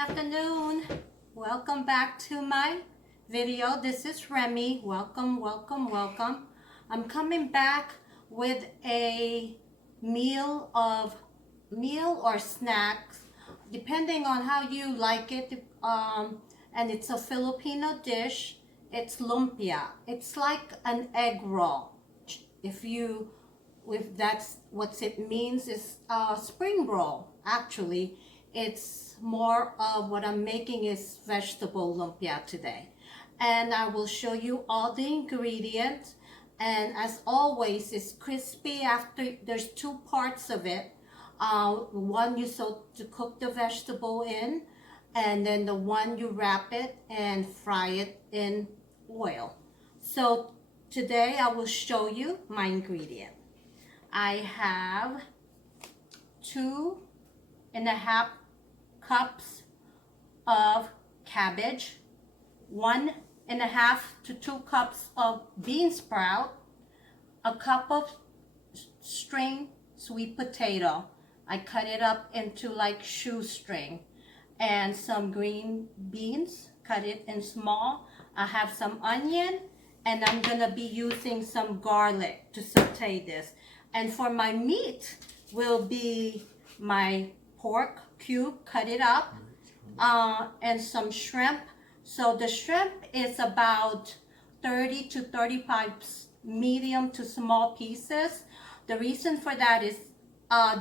afternoon. Welcome back to my video. This is Remy. Welcome. I'm coming back with a meal or snacks, depending on how you like it. And it's a Filipino dish. It's lumpia. It's like an egg roll. If that's what it means, is spring roll. Actually, it's more of what I'm making is vegetable lumpia today, and I will show you all the ingredients. And as always, it's crispy. After there's two parts of it. One you to cook the vegetable in, and then the one you wrap it and fry it in oil. So today I will show you my ingredient. I have 2.5 cups of cabbage, 1.5 to 2 cups of bean sprout, a cup of string sweet potato. I cut it up into like shoestring, and some green beans, cut it in small. I have some onion, and I'm gonna be using some garlic to saute this. And for my meat will be my pork cube, cut it up, and some shrimp. So the shrimp is about 30 to 35 medium to small pieces. The reason for that is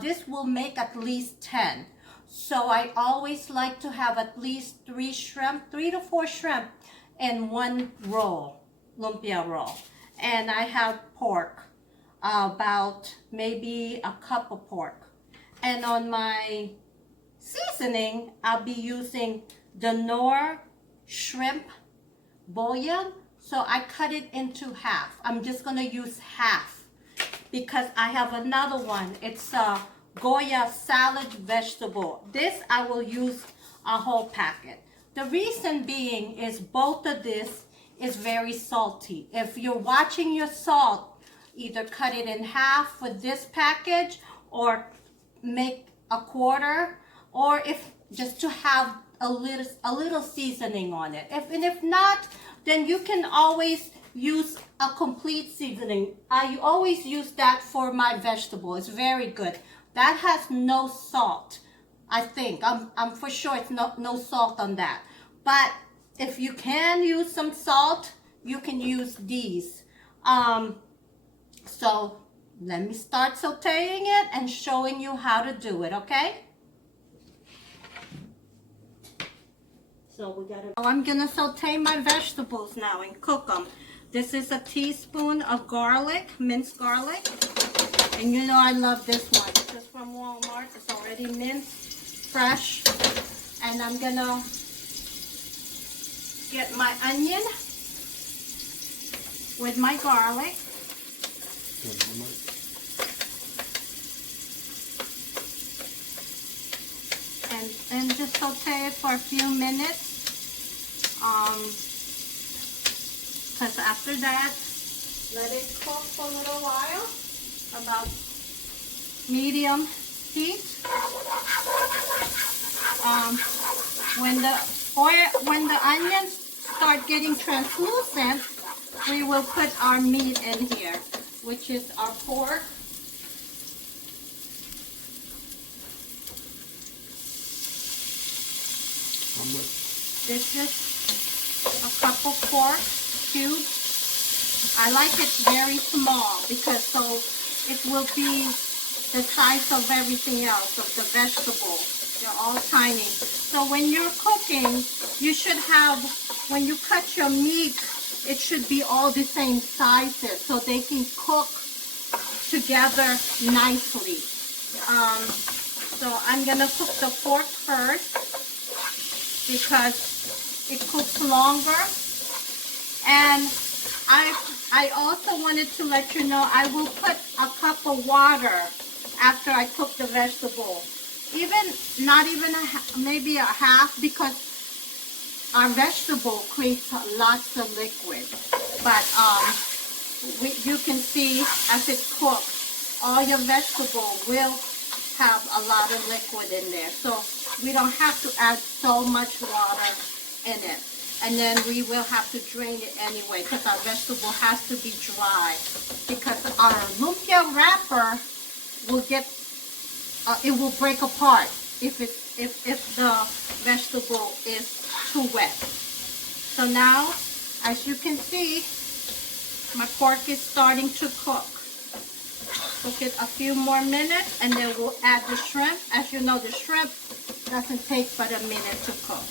this will make at least 10. So I always like to have at least 3 to 4 shrimp in one roll, lumpia roll. And I have pork, about maybe a cup of pork. And on my seasoning, I'll be using the Knorr shrimp bouillon. So I cut it into half. I'm just gonna use half because I have another one. It's a Goya salad vegetable. This I will use a whole packet. The reason being is both of this is very salty. If you're watching your salt, either cut it in half for this package or make a quarter, or if just to have a little seasoning on it. If not, then you can always use a complete seasoning. I always use that for my vegetable. It's very good. That has no salt. I think I'm for sure it's no salt on that. But if you can use some salt, you can use these. So let me start sauteing it and showing you how to do it, okay? So I'm gonna saute my vegetables now and cook them. This is a teaspoon of garlic, minced garlic. And you know I love this one. This is from Walmart. It's already minced, fresh. And I'm gonna get my onion with my garlic. And just saute it for a few minutes. Because after that, let it cook for a little while, about medium heat. When the onions start getting translucent, we will put our meat in here, which is our pork. This is a cup of pork cubes. I like it very small because so it will be the size of everything else, of the vegetable. They're all tiny. So when you're cooking, you should have, when you cut your meat, it should be all the same sizes so they can cook together nicely. So I'm gonna cook the pork first because it cooks longer. And I also wanted to let you know I will put a cup of water after I cook the vegetable. Not even maybe a half, because our vegetable creates lots of liquid. But you can see as it cooks, all your vegetable will have a lot of liquid in there. So we don't have to add so much water in it. And then we will have to drain it anyway because our vegetable has to be dry, because our lumpia wrapper will get, it will break apart if the vegetable is too wet. So now, as you can see, my pork is starting to cook. Cook it a few more minutes and then we'll add the shrimp. As you know, the shrimp doesn't take but a minute to cook.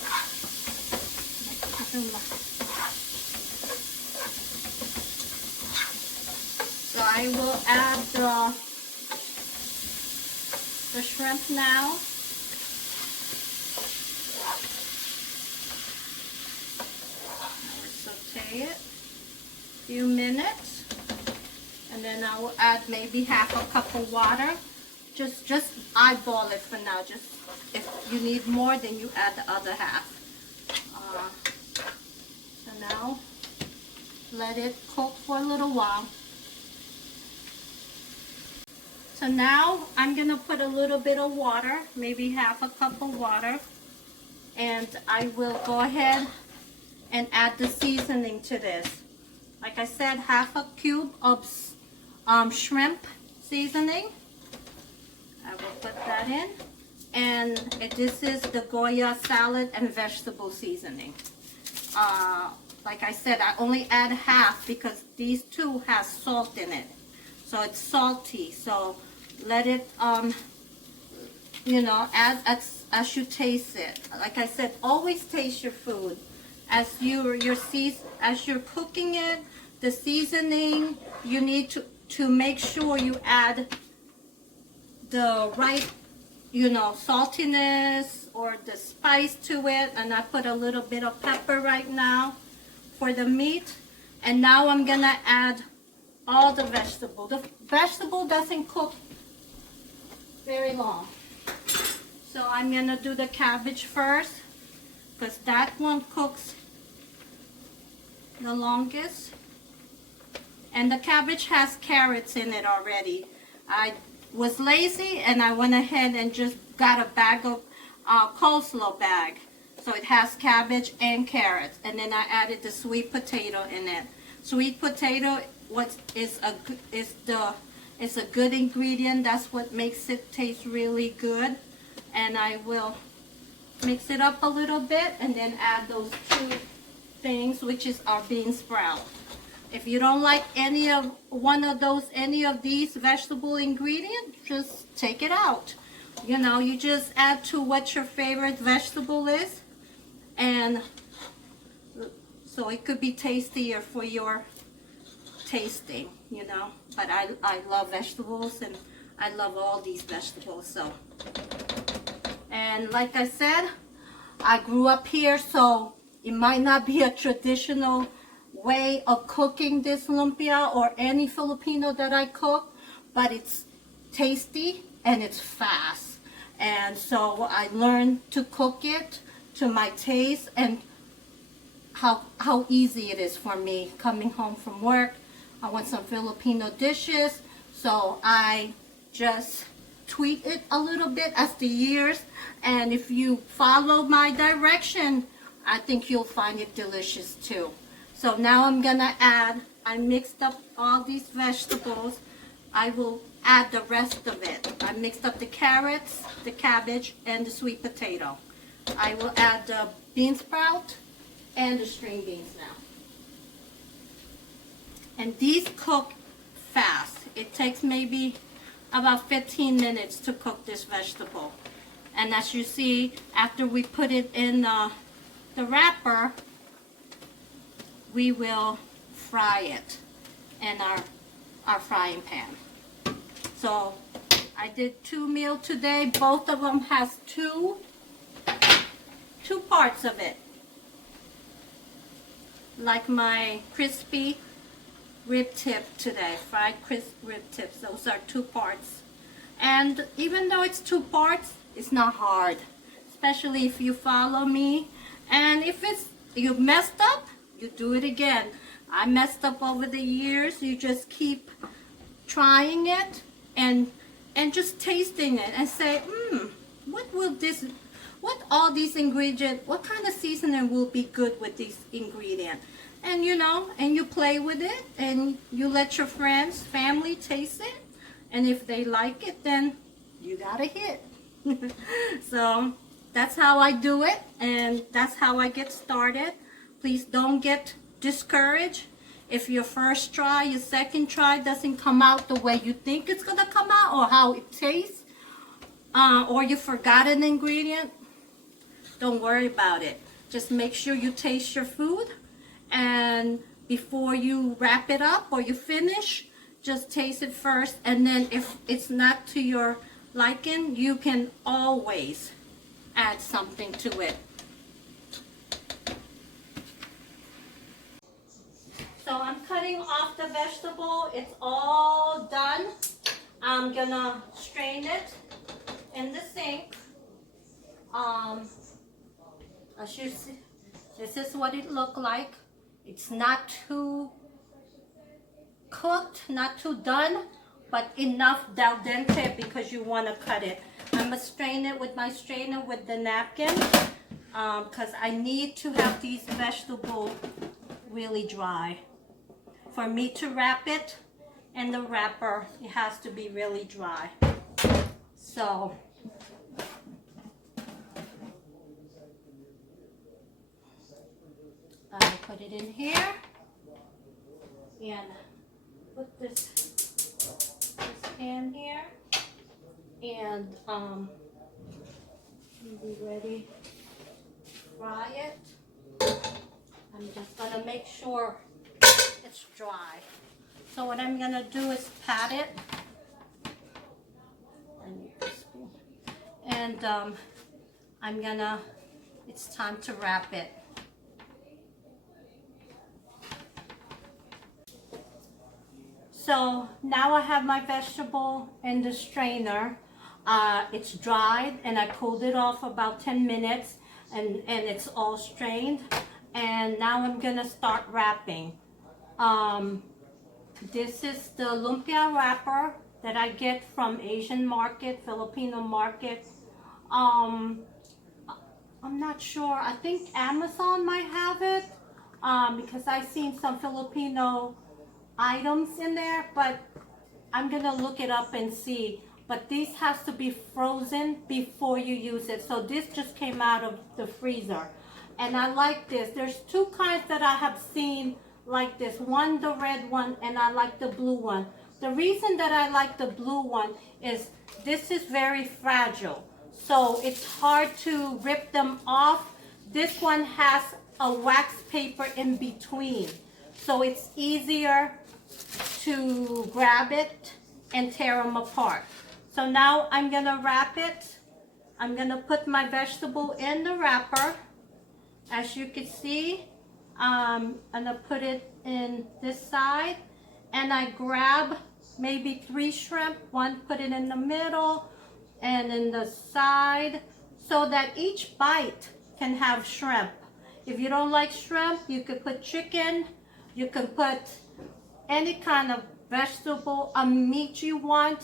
So I will add the shrimp now. Saute it a few minutes, and then I will add maybe half a cup of water. Just eyeball it for now. Just if you need more, then you add the other half. So now let it cook for a little while. So now I'm gonna put a little bit of water, maybe half a cup of water, and I will go ahead and add the seasoning to this. Like I said, half a cube of shrimp seasoning. I will put that in. And this is the Goya salad and vegetable seasoning. Like I said, I only add half because these two have salt in it. So it's salty. So let it, you know, as you taste it. Like I said, always taste your food. As you're cooking it, the seasoning, you need to make sure you add the right, you know, saltiness or the spice to it. And I put a little bit of pepper right now for the meat. And now I'm gonna add all the vegetable. The vegetable doesn't cook very long. So I'm gonna do the cabbage first, because that one cooks the longest. And the cabbage has carrots in it already. I was lazy and I went ahead and just got a bag of coleslaw bag. So it has cabbage and carrots. And then I added the sweet potato in it. Sweet potato is a good ingredient. That's what makes it taste really good. And I will mix it up a little bit and then add those two things, which is our bean sprout. If you don't like any of these vegetable ingredients, just take it out. You know, you just add to what your favorite vegetable is, and so it could be tastier for your tasting, you know. But I love vegetables, and I love all these vegetables. So, and like I said, I grew up here, so it might not be a traditional way of cooking this lumpia or any Filipino that I cook, but it's tasty and it's fast. And so I learned to cook it to my taste and how easy it is for me coming home from work. I want some Filipino dishes, so I just tweak it a little bit as the years, and if you follow my direction, I think you'll find it delicious too. So now I'm gonna add, I mixed up all these vegetables. I will add the rest of it. I mixed up the carrots, the cabbage, and the sweet potato. I will add the bean sprout and the string beans now. And these cook fast. It takes maybe about 15 minutes to cook this vegetable. And as you see, after we put it in the wrapper, we will fry it in our frying pan. So I did 2 meals today. Both of them has two parts of it. Like my crispy rib tip today, fried crisp rib tips. Those are 2 parts. And even though it's 2 parts, it's not hard, especially if you follow me. And if you messed up, you do it again. I messed up over the years. You just keep trying it and just tasting it and say, what what all these ingredients, what kind of seasoning will be good with these ingredients. And you know, and you play with it and you let your friends, family taste it. And if they like it, then you got a hit. So that's how I do it, and that's how I get started. Please don't get discouraged. If your first try, your second try doesn't come out the way you think it's gonna come out or how it tastes, or you forgot an ingredient, don't worry about it. Just make sure you taste your food, and before you wrap it up or you finish, just taste it first, and then if it's not to your liking, you can always add something to it. So I'm cutting off the vegetable. It's all done. I'm gonna strain it in the sink. As you see, this is what it looked like. It's not too cooked, not too done, but enough del dente because you want to cut it. I'm gonna strain it with my strainer with the napkin because I need to have these vegetables really dry. For me to wrap it in the wrapper, it has to be really dry. So I put it in here and put this pan here, and be ready to fry it. I'm just gonna make sure it's dry. So what I'm gonna do is pat it, and I'm gonna, it's time to wrap it. So now I have my vegetable in the strainer. It's dried and I cooled it off for about 10 minutes and it's all strained. And now I'm gonna start wrapping. This is the lumpia wrapper that I get from Asian market, Filipino market. I'm not sure, I think Amazon might have it because I've seen some Filipino items in there, but I'm gonna look it up and see. But these has to be frozen before you use it. So this just came out of the freezer, and I like this. There's two kinds that I have seen like this. One, the red one, and I like the blue one. The reason that I like the blue one is this is very fragile, so it's hard to rip them off. This one has a wax paper in between, so it's easier to grab it and tear them apart. So now I'm gonna wrap it. I'm gonna put my vegetable in the wrapper. As you can see, I'm gonna put it in this side, and I grab maybe 3 shrimp, one put it in the middle and in the side, so that each bite can have shrimp. If you don't like shrimp, you could put chicken, you can put any kind of vegetable, meat you want.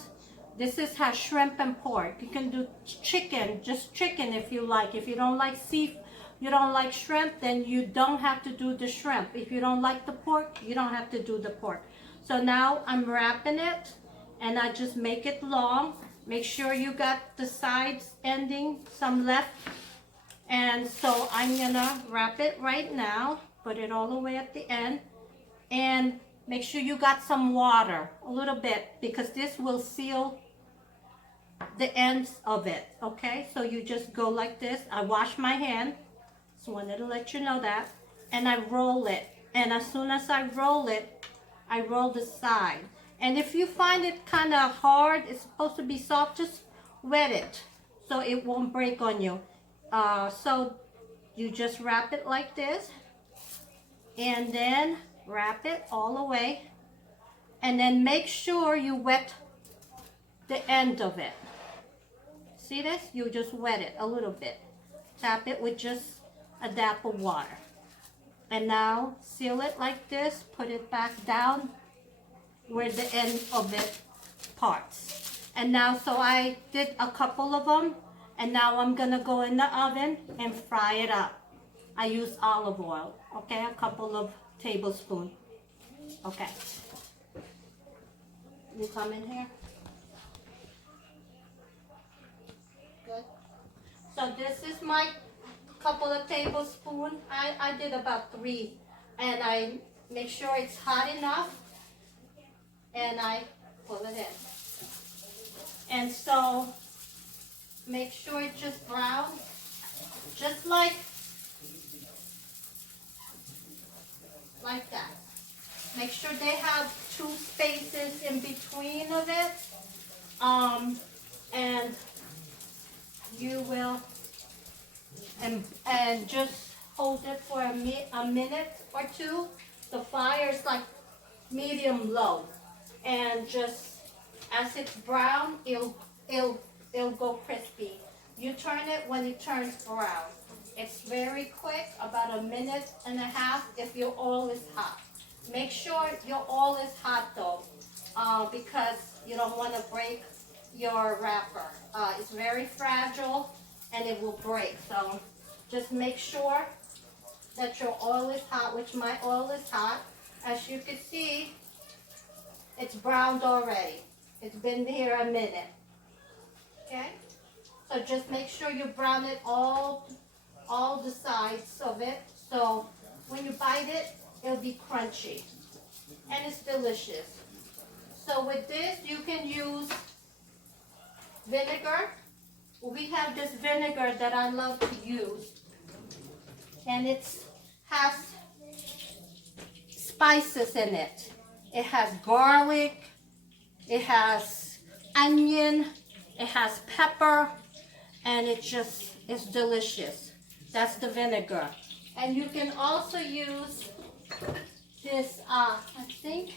This has shrimp and pork. You can do chicken, just chicken if you like. If you don't like you don't like shrimp, then you don't have to do the shrimp. If you don't like the pork, you don't have to do the pork. So now I'm wrapping it, and I just make it long. Make sure you got the sides ending, some left. And so I'm gonna wrap it right now, put it all the way at the end, and make sure you got some water, a little bit, because this will seal the ends of it, okay? So you just go like this. I wash my hand, so I wanted to let you know that. And I roll it, and as soon as I roll it, I roll the side. And if you find it kind of hard, it's supposed to be soft, just wet it so it won't break on you. So you just wrap it like this, and then wrap it all the way, and then make sure you wet the end of it. See this? You just wet it a little bit. Tap it with just a dab of water. And now seal it like this, put it back down where the end of it parts. And now, so I did a couple of them, And now I'm gonna go in the oven and fry it up. I use olive oil, okay? A couple of tablespoons. Okay. You come in here. Good. So this is my couple of tablespoons. I did about 3. And I make sure it's hot enough. And I pull it in. And so make sure it's just brown. Just like that. Make sure they have 2 spaces in between of it. And you will, and just hold it for a minute or 2. The fire is like medium low. And just as it's brown, it'll go crispy. You turn it when it turns brown. It's very quick, about a minute and a half if your oil is hot. Make sure your oil is hot though, because you don't want to break your wrapper. It's very fragile and it will break. So just make sure that your oil is hot, which my oil is hot. As you can see, it's browned already. It's been here a minute. Okay? So just make sure you brown it all the sides of it. So when you bite it, it'll be crunchy. And it's delicious. So with this, you can use vinegar. We have this vinegar that I love to use. And it has spices in it. It has garlic. It has onion. It has pepper. And it's delicious. That's the vinegar. And you can also use this, I think,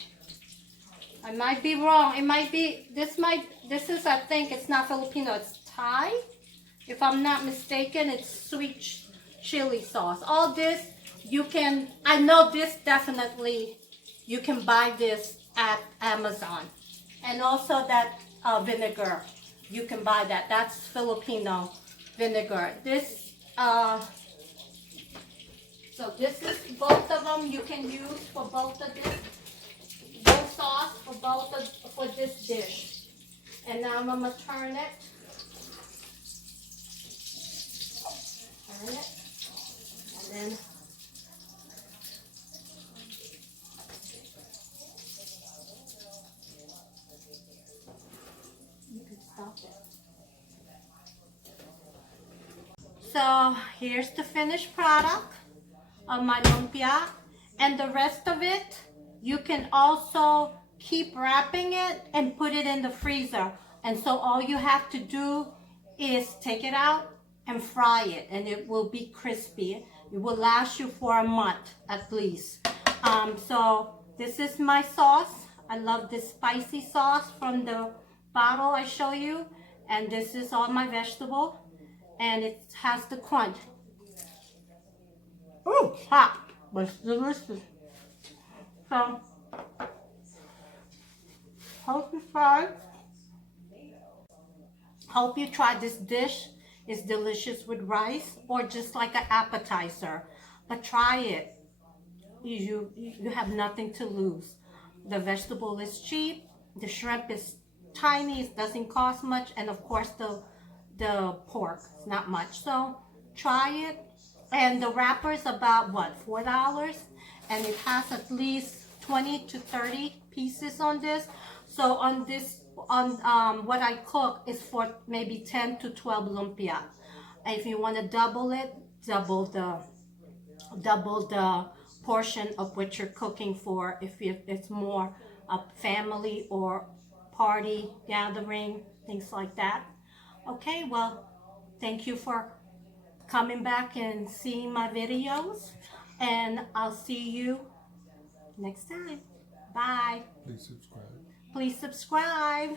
I might be wrong. It might be, this is, I think, it's not Filipino, it's Thai. If I'm not mistaken, it's sweet chili sauce. All this, you can, I know this definitely, you can buy this at Amazon. And also that vinegar, you can buy that. That's Filipino vinegar. This, so this is both of them you can use for both of this, both sauce for this dish. And now I'm gonna turn it. And then you can stop it. So here's the finished product of my lumpia, and the rest of it you can also keep wrapping it and put it in the freezer. And so all you have to do is take it out and fry it, and it will be crispy. It will last you for a month at least. So this is my sauce. I love this spicy sauce from the bottle I show you, and this is all my vegetable, and it has the crunch. Oh, hot, but it's delicious. So, hope you try this dish. It's delicious with rice or just like an appetizer. But try it. You have nothing to lose. The vegetable is cheap. The shrimp is tiny. It doesn't cost much. And of course the pork is not much. So try it. And the wrapper is about what, $4? And it has at least 20 to 30 pieces on this. So on this, what I cook is for maybe 10 to 12 lumpia. If you want to double it, double the portion of what you're cooking for. If it's more a family or party gathering, things like that. Okay, well, thank you for coming back and seeing my videos, and I'll see you next time. Bye. Please subscribe. Please subscribe.